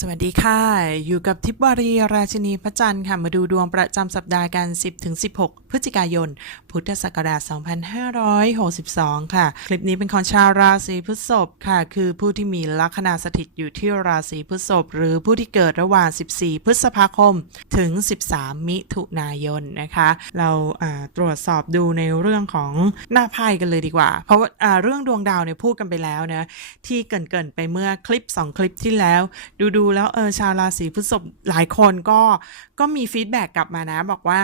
สวัสดีค่ะ อยู่กับทิพวารีราชินีพระจันทร์ค่ะ มาดูดวงประจำสัปดาห์กัน 10-16 พฤศจิกายน พุทธศักราช 2562 ค่ะ คลิปนี้เป็นของชาวราศีพฤษภค่ะ คือผู้ที่มีลัคนาสถิตอยู่ที่ราศีพฤษภหรือผู้ที่เกิดระหว่าง 14 พฤษภาคมถึง 13 มิถุนายนนะคะ เราตรวจสอบดูในเรื่องของหน้าไพ่กันเลยดีกว่า เพราะว่าเรื่องดวงดาวเนี่ยพูดกันไปแล้วนะที่เกรินๆไปเมื่อคลิป 2 คลิปที่แล้วดูดููแล้วเออชาวราศีพฤษภหลายคนก็ก็มีฟีดแบ็กกลับมานะ บอกว่า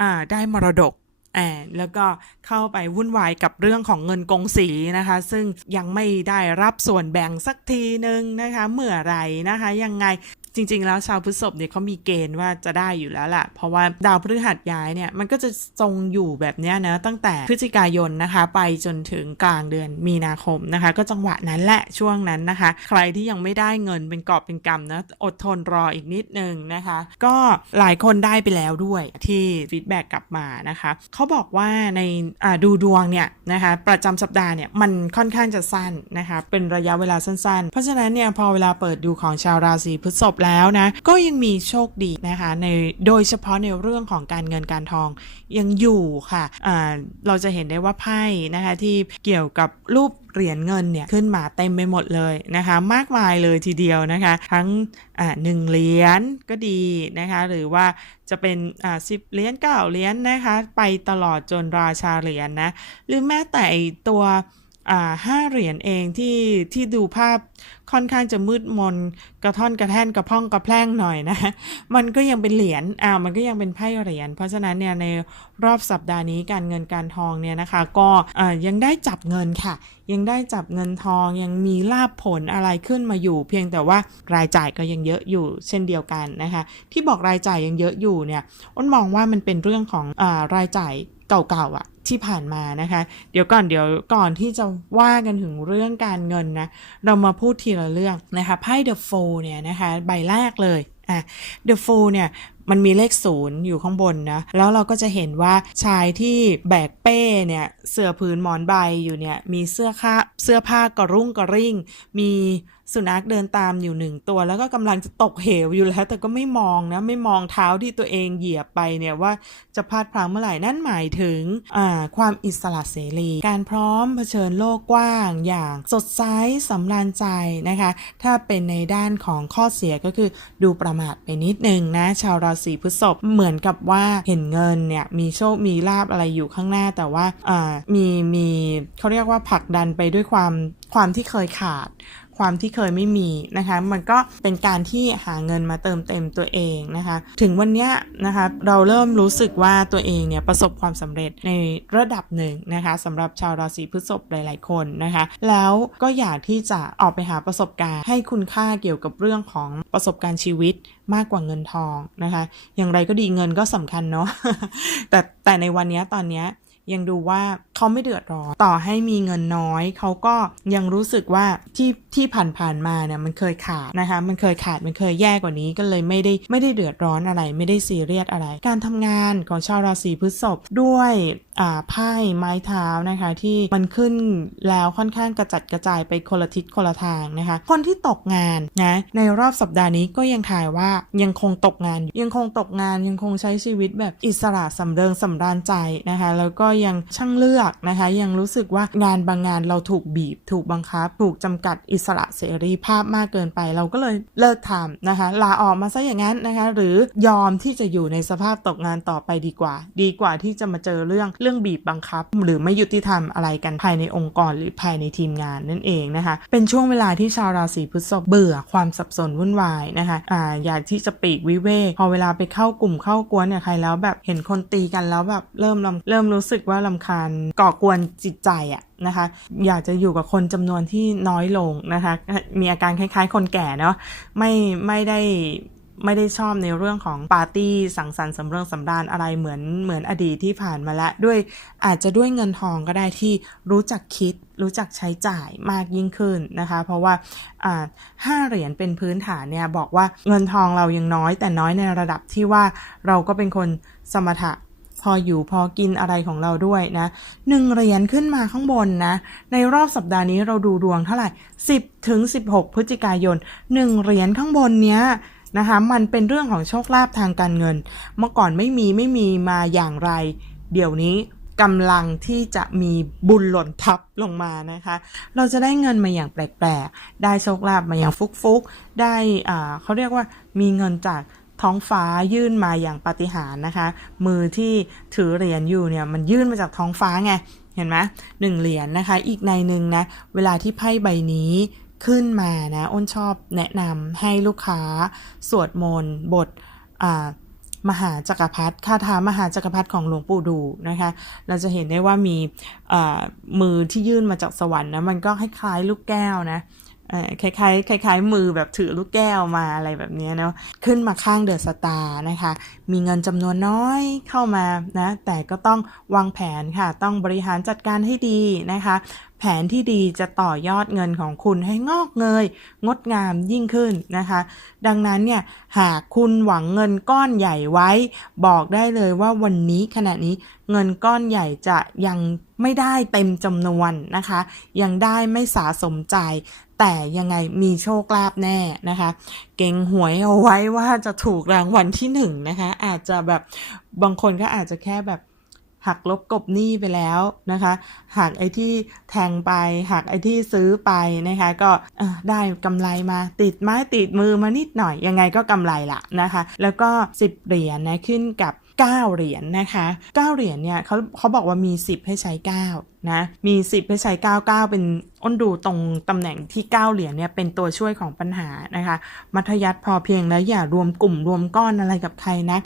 อ่าได้มรดกอ่าแล้วก็เข้าไปวุ่นวายกับเรื่องของเงินกงสีนะคะ ซึ่งยังไม่ได้รับส่วนแบ่งสักทีนึงนะคะเมื่อไหรนะคะ ยังไง จริง ๆ แล้วชาวพฤษภเนี่ยเขามีเกณฑ์ว่าจะได้อยู่แล้วแหละเพราะว่าดาวพฤหัสย้ายเนี่ยมันก็จะทรงอยู่แบบเนี้ยนะตั้งแต่พฤศจิกายนนะคะ ไปจนถึงกลางเดือนมีนาคมนะคะ ก็จังหวะนั้นแหละช่วงนั้นนะคะ ใครที่ยังไม่ได้เงินเป็นกอบเป็นกำนะอดทนรออีกนิดนึงนะคะ ก็หลายคนได้ไปแล้วด้วยที่ฟีดแบ็กกลับมานะคะเขาบอกว่าในาดูดวงเนี่ยนะคะประจำสัปดาห์เนี่ยมันค่อนข้างจะสั้นนะคะเป็นระยะเวลาสั้นๆ เพราะฉะนั้นเนี่ยพอเวลาเปิดดูของชาวราศีพฤษภแล้วนะ ก็ยังมีโชคดีนะคะในโดยเฉพาะในเรื่องของการเงินการทองยังอยู่ค่ะอ่าเราจะเห็นได้ว่าไพ่นะคะที่เกี่ยวกับรูปเหรียญเงินเนี่ยขึ้นมาเต็มไปหมดเลยนะคะ มากมายเลยทีเดียวนะคะ ทั้งหนึ่งเหรียญก็ดีนะคะ หรือว่าจะเป็นสิบเหรียญเก้าเหรียญนนะคะ ไปตลอดจนราชาเหรียญนะหรือแม้แต่ตัวห้าเหรียญเองที่ที่ดูภาพ ค่อนข้างจะมืดมน กระท่อนกระแท่นกระพ่องกระแพร่งหน่อยนะ มันก็ยังเป็นเหรียญอ่ามันก็ยังเป็นไพ่เหรียญเพราะฉะนั้นเนี่ยในรอบสัปดาห์นี้การเงินการทองเนี่ยนะคะ ก็อ่ายังได้จับเงินค่ะ ยังได้จับเงินทองยังมีลาบผลอะไรขึ้นมาอยู่ เพียงแต่ว่ารายจ่ายก็ยังเยอะอยู่เช่นเดียวกันนะคะ ที่บอกรายจ่ายยังเยอะอยู่เนี่ยอ้นมองว่ามันเป็นเรื่องของอารายจ่าย เก่าๆอะที่ผ่านมานะคะ เดี๋ยวก่อนเดี๋ยวก่อนที่จะว่ากันถึงเรื่องการเงินนะ เรามาพูดทีละเรื่องนะคะไพ่ The f o เนี่ยนะคะใบแรกเลยอะ The f o เนี่ยมันมีเลขศูนย์อยู่ข้างบนนะ แล้วเราก็จะเห็นว่าชายที่แบกเป้เนี่ยเสื้อผืนหมอนใบอยู่เนี่ยมีเสื้อผ้าเสื้อผ้ากระรุ่งกระริ่ง มีสุนัขเดินตามอยู่หนึ่งตัว แล้วก็กำลังจะตกเหวอยู่แล้ว แต่ก็ไม่มองนะ ไม่มองเท้าที่ตัวเองเหยียบไปเนี่ยว่าจะพลาดพลั้งเมื่อไหร่นั่นหมายถึงความอิสระเสรี การพร้อมเผชิญโลกกว้าง อย่างสดใสสำราญใจนะคะ ถ้าเป็นในด้านของข้อเสียก็คือดูประมาทไปนิดนึงนะชาวราศีพฤษภเหมือนกับว่าเห็นเงินเนี่ยมีโชคมีลาบอะไรอยู่ข้างหน้าแต่ว่ามีมีเขาเรียกว่าผลักดันไปด้วยความความที่เคยขาด ความที่เคยไม่มีนะคะ มันก็เป็นการที่หาเงินมาเติมเต็มตัวเองนะคะ ถึงวันนี้นะคะเราเริ่มรู้สึกว่าตัวเองเนี่ยประสบความสำเร็จในระดับหนึ่งนะคะสำหรับชาวราศีพฤษภหลาย ๆ คนนะคะ แล้วก็อยากที่จะออกไปหาประสบการณ์ให้คุณค่าเกี่ยวกับเรื่องของประสบการณ์ชีวิตมากกว่าเงินทองนะคะ อย่างไรก็ดีเงินก็สำคัญเนาะแต่แต่ในวันนี้ตอนนี้ ยังดูว่าเขาไม่เดือดร้อนต่อให้มีเงินน้อย เขาก็ยังรู้สึกว่าที่ที่ผ่านๆมาเนี่ยมันเคยขาดนะคะมันเคยขาดมันเคยแย่กว่านี้ก็เลยไม่ได้ไม่ได้เดือดร้อนอะไร ไม่ได้ซีเรียสอะไร การทำงานของชาวราศีพฤษภด้วยอ่าไพ่ไม้เท้านะคะที่มันขึ้นแล้วค่อนข้างกระจัดกระจายไปคนละทิศคนละทางนะคะ คนที่ตกงานนะในรอบสัปดาห์นี้ก็ยังทายว่ายังคงตกงานอยู่ยังคงตกงานยังคงใช้ชีวิตแบบอิสระสำเริงสำราญใจนะคะแล้วก็ยังช่างเลือกนะคะ ยังรู้สึกว่างานบางงานเราถูกบีบ ถูกบังคับ ถูกจำกัดอิสระเสรีภาพมากเกินไป เราก็เลยเลิกทำนะคะ ลาออกมาซะอย่างนั้นนะคะ หรือยอมที่จะอยู่ในสภาพตกงานต่อไปดีกว่า ดีกว่าที่จะมาเจอเรื่องเรื่องบีบบังคับ หรือไม่ยุติธรรมอะไรกันภายในองค์กรหรือภายในทีมงานนั่นเองนะคะ เป็นช่วงเวลาที่ชาวราศีพฤษภเบื่อความสับสนวุ่นวายนะคะอ่าอยากที่จะปีกวิเวกพอเวลาไปเข้ากลุ่มเข้ากวนเนี่ยใครแล้วแบบเห็นคนตีกันแล้วแบบเริ่มเริ่มรู้สึกว่าลำคาญก่อกวนจิตใจอะนะคะ อยากจะอยู่กับคนจำนวนที่น้อยลงนะคะ มีอาการคล้ายๆ คนแก่เนาะไม่ไม่ได้ไม่ได้ชอบในเรื่องของปาร์ตี้สังสรรค์สำเริงสำราญอะไรเหมือนเหมือนอดีตที่ผ่านมาล้วด้วยอาจจะด้วยเงินทองก็ได้ที่รู้จักคิด รู้จักใช้จ่ายมากยิ่งขึ้นนะคะ เพราะว่าอ่าห้าเหรียญเป็นพื้นฐานเนี่ยบอกว่าเงินทองเรายังน้อยแต่น้อยในระดับที่ว่าเราก็เป็นคนสมถะ พออยู่พอกินอะไรของเราด้วยนะหนึ่งเหรียญขึ้นมาข้างบนนะ ในรอบสัปดาห์นี้เราดูดวงเท่าไหร่ 10 ถึง 16 พฤศจิกายน1เหรียญข้างบนเนี้ยนะคะมันเป็นเรื่องของโชคลาภทางการเงิน เมื่อก่อนไม่มีไม่มีมาอย่างไร เดี๋ยวนี้กำลังที่จะมีบุญหล่นทับลงมานะคะ เราจะได้เงินมาอย่างแปลกๆ ได้โชคลาภมาอย่างฟุกๆ ได้อ่าเขาเรียกว่ามีเงินจาก ท้องฟ้ายื่นมาอย่างปาฏิหาริย์นะคะ มือที่ถือเหรียญอยู่เนี่ยมันยื่นมาจากท้องฟ้าไง เห็นไหมหนึ่งเหรียญนะคะ อีกในหนึ่งนะ เวลาที่ไพ่ใบนี้ขึ้นมานะอ้นชอบแนะนำให้ลูกค้า สวดมนต์บทอ่ามหาจักรพรรดิคาถามหาจักรพรรดิของหลวงปู่ดูนะคะ เราจะเห็นได้ว่ามีมือที่ยื่นมาจากสวรรค์นะมันก็คล้ายๆลูกแก้วนะ คล้ายๆคล้ายๆมือแบบถือลูกแก้วมาอะไรแบบนี้เนาะขึ้นมาข้างเดอะสตาร์นะคะ มีเงินจำนวนน้อยเข้ามานะ แต่ก็ต้องวางแผนค่ะ ต้องบริหารจัดการให้ดีนะคะ แผนที่ดีจะต่อยอดเงินของคุณให้งอกเงย งดงามยิ่งขึ้นนะคะ ดังนั้นเนี่ย หากคุณหวังเงินก้อนใหญ่ไว้ บอกได้เลยว่าวันนี้ขณะนี้เงินก้อนใหญ่จะยังไม่ได้เต็มจำนวนนะคะ ยังได้ไม่สาสมใจ แต่ยังไงมีโชคลาภแน่นะคะ เก่งหวยเอาไว้ว่าจะถูกรางวัลที่หนึ่งนะคะ อาจจะแบบบางคนก็อาจจะแค่แบบหักลบกบหนี้ไปแล้วนะคะหักไอ้ที่แทงไปหักไอ้ที่ซื้อไปนะคะ ก็ได้กำไรมาติดไม้ติดมือมานิดหน่อย ยังไงก็กำไรละนะคะ แล้วก็ 10 เหรียญนะขึ้นกับ 9 เหรียญนะคะ 9 เหรียญเนี่ยเขาเขาบอกว่ามี 10 ให้ใช้ 9 นะ มี 10 ให้ใช้ 9 9 เป็นอ้นดูตรงตำแหน่งที่ 9 เหรียญเนี่ยเป็นตัวช่วยของปัญหานะคะ มัธยัติพอเพียงแล้วอย่ารวมกลุ่มรวมก้อนอะไรกับใครนะ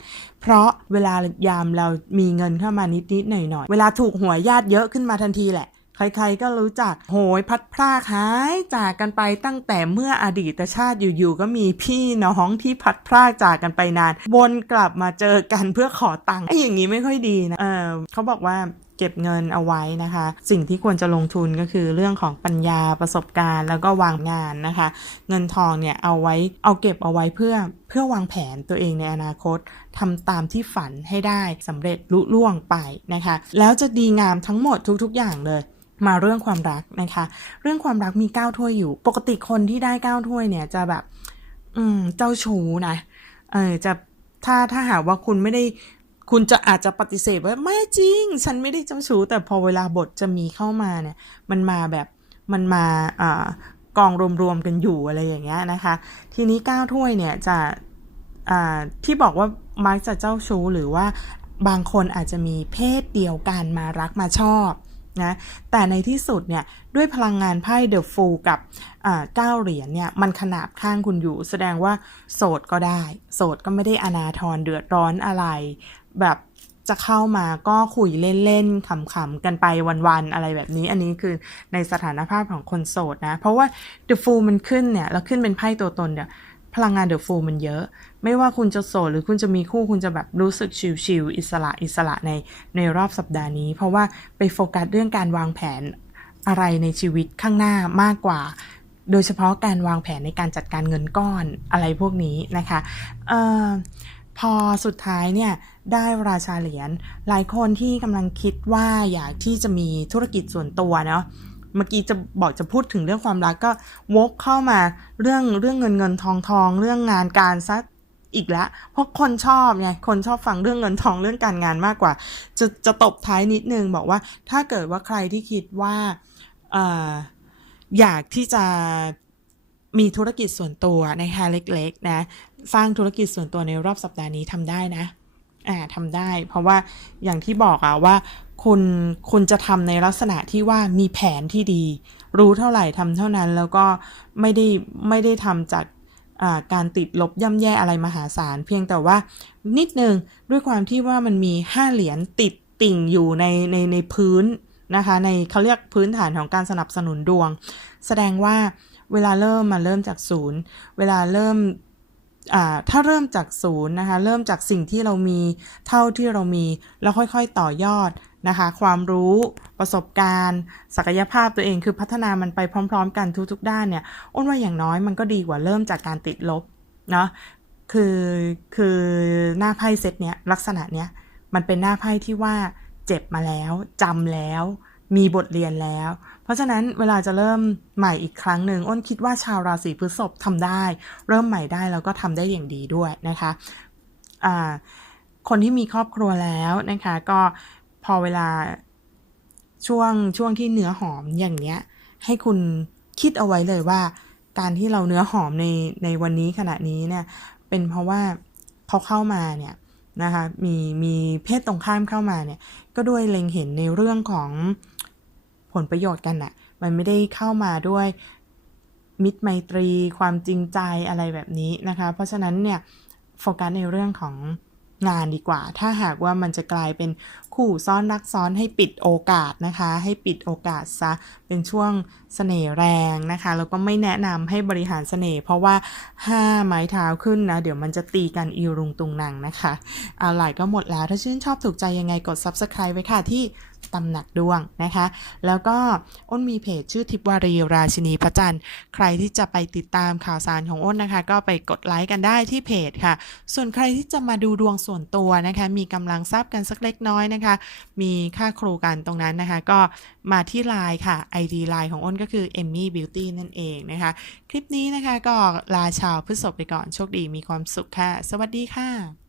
เพราะเวลายามเรามีเงินเข้ามานิดๆหน่อยๆเวลาถูกหวยญาติเยอะขึ้นมาทันทีแหละ ใครๆก็รู้จักโหยพัดพรากหายจากกันไปตั้งแต่เมื่ออดีตชาติอยู่ๆก็มีพี่น้องที่พัดพรากจากกันไปนาน วนกลับมาเจอกันเพื่อขอตังค์ไอ้อย่างนี้ไม่ค่อยดีนะเออเขาบอกว่าเก็บเงินเอาไว้นะคะ สิ่งที่ควรจะลงทุนก็คือเรื่องของปัญญาประสบการณ์ แล้วก็วางงานนะคะ เงินทองเนี่ยเอาไว้เอาเก็บเอาไว้เพื่อเพื่อวางแผนตัวเองในอนาคตทำตามที่ฝันให้ได้สำเร็จลุล่วงไปนะคะ แล้วจะดีงามทั้งหมดทุกๆอย่างเลย มาเรื่องความรักนะคะ เรื่องความรักมีเก้าถ้วยอยู่ ปกติคนที่ได้เก้าถ้วยเนี่ยจะแบบ อืม เจ้าชู้นะ เออ จะถ้าถ้าหากว่าคุณไม่ได้คุณจะอาจจะปฏิเสธว่าไม่จริง ฉันไม่ได้เจ้าชู้ แต่พอเวลาบทจะมีเข้ามาเนี่ย มันมาแบบมันมาอ่ากองรวมๆกันอยู่อะไรอย่างเงี้ยนะคะ ทีนี้เก้าถ้วยเนี่ยจะอ่าที่บอกว่ามักจะเจ้าชู้หรือว่าบางคนอาจจะมีเพศเดียวกันมารักมาชอบ นะแต่ในที่สุดเนี่ยด้วยพลังงานไพ่เดอะฟูลกับเก้าเหรียญเนี่ยมันขนาบข้างคุณอยู่ แสดงว่าโสดก็ได้ โสดก็ไม่ได้อนาทรเดือดร้อนอะไร แบบจะเข้ามาก็คุยเล่นๆขำๆกันไปวันๆอะไรแบบนี้ อันนี้คือในสถานภาพของคนโสดนะ เพราะว่า The Fool มันขึ้นเนี่ย แล้วขึ้นเป็นไพ่ตัวตนเนี่ย ลังงาน The Fool มันเยอะ ไม่ว่าคุณจะโสดหรือคุณจะมีคู่คุณจะแบบรู้สึกชิลๆอิสระอิสระในในรอบสัปดาห์นี้ เพราะว่าไปโฟกัสเรื่องการวางแผนอะไรในชีวิตข้างหน้ามากกว่า โดยเฉพาะการวางแผนในการจัดการเงินก้อนอะไรพวกนี้นะคะออพอสุดท้ายเนี่ยได้ราชาเหรียญหลายคนที่กำลังคิดว่าอยากที่จะมีธุรกิจส่วนตัวเนาะ เมื่อกี้จะบอกจะพูดถึงเรื่องความรักก็วกเข้ามาเรื่องเรื่องเงินเงินทองทองเรื่องงานการซะอีกแล้วเพราะคนชอบไงคนชอบฟังเรื่องเงินทองเรื่องการงานมากกว่า จะจะตบท้ายนิดนึงบอกว่าถ้าเกิดว่าใครที่คิดว่าอออยากที่จะมีธุรกิจส่วนตัวนะคะเล็กๆนะสร้างธุรกิจส่วนตัวในรอบสัปดาห์นี้ทำได้นะอ่าทำได้ เพราะว่าอย่างที่บอกอะว่า คุณคุณจะทำในลักษณะที่ว่ามีแผนที่ดี รู้เท่าไหร่ทำเท่านั้น แล้วก็ไม่ได้ไม่ได้ทำจากการติดลบย่ำแย่อะไรมหาศาล เพียงแต่ว่านิดนึงด้วยความที่ว่ามันมีห้าเหรียญติดติ่งอยู่ในในในพื้นนะคะ ในเขาเรียกพื้นฐานของการสนับสนุนดวง แสดงว่าเวลาเริ่มมาเริ่มจากศูนย์ เวลาเริ่ม ถ้าเริ่มจากศูนย์นะคะ เริ่มจากสิ่งที่เรามีเท่าที่เรามี แล้วค่อยๆต่อยอดนะคะ ความรู้ประสบการณ์ ศักยภาพตัวเองคือพัฒนามันไปพร้อม ๆ กันทุก ๆ ด้านเนี่ยอ้นว่าอย่างน้อยมันก็ดีกว่าเริ่มจากการติดลบเนาะคือคือหน้าไพ่เซตเนี้ยลักษณะเนี้ยมันเป็นหน้าไพ่ที่ว่าเจ็บมาแล้วจำแล้ว มีบทเรียนแล้ว เพราะฉะนั้นเวลาจะเริ่มใหม่อีกครั้งหนึ่งอ้นคิดว่าชาวราศีพฤษภทำได้ เริ่มใหม่ได้แล้วก็ทำได้อย่างดีด้วยนะคะคนที่มีครอบครัวแล้วนะคะก็พอเวลาช่วงช่วงที่เนื้อหอมอย่างเนี้ย ให้คุณคิดเอาไว้เลยว่า การที่เราเนื้อหอมในในวันนี้ขณะนี้เนี่ย เป็นเพราะว่าเขาเข้ามาเนี่ยนะคะมีมีเพศตรงข้ามเข้ามาเนี่ย ก็ด้วยเล็งเห็นในเรื่องของ ลประโยชน์กันอะมันไม่ได้เข้ามาด้วยมิตรไมตรีความจริงใจอะไรแบบนี้นะคะ เพราะฉะนั้นเนี่ยโฟกัสในเรื่องของงานดีกว่า ถ้าหากว่ามันจะกลายเป็นคู่ซ้อนรักซ้อนให้ปิดโอกาสนะคะ ให้ปิดโอกาสซะ เป็นช่วงเสน่ห์แรงนะคะ แล้วก็ไม่แนะนำให้บริหารเสน่ห์เพราะว่า5ไม้เท้าขึ้นนะ เดี๋ยวมันจะตีกันอีรุงตุงนังนะคะ เอาไหลก็หมดแล้ว ถ้าชื่นชอบถูกใจยังไงกด subscribe ไว้ค่ะที่ ตำหนักดวงนะคะ แล้วก็อ้นมีเพจชื่อทิพวารีราชินีพระจันทร์ ใครที่จะไปติดตามข่าวสารของอ้นนะคะ ก็ไปกดไลค์กันได้ที่เพจค่ะ ส่วนใครที่จะมาดูดวงส่วนตัวนะคะ มีกำลังทรัพย์กันสักเล็กน้อยนะคะ มีค่าครูกันตรงนั้นนะคะ ก็มาที่ไลน์ค่ะ ID ไลน์ของอ้นก็คือ Emmy Beauty นั่นเองนะคะ คลิปนี้นะคะก็ลาชาวพฤษภไปก่อน โชคดีมีความสุขค่ะ สวัสดีค่ะ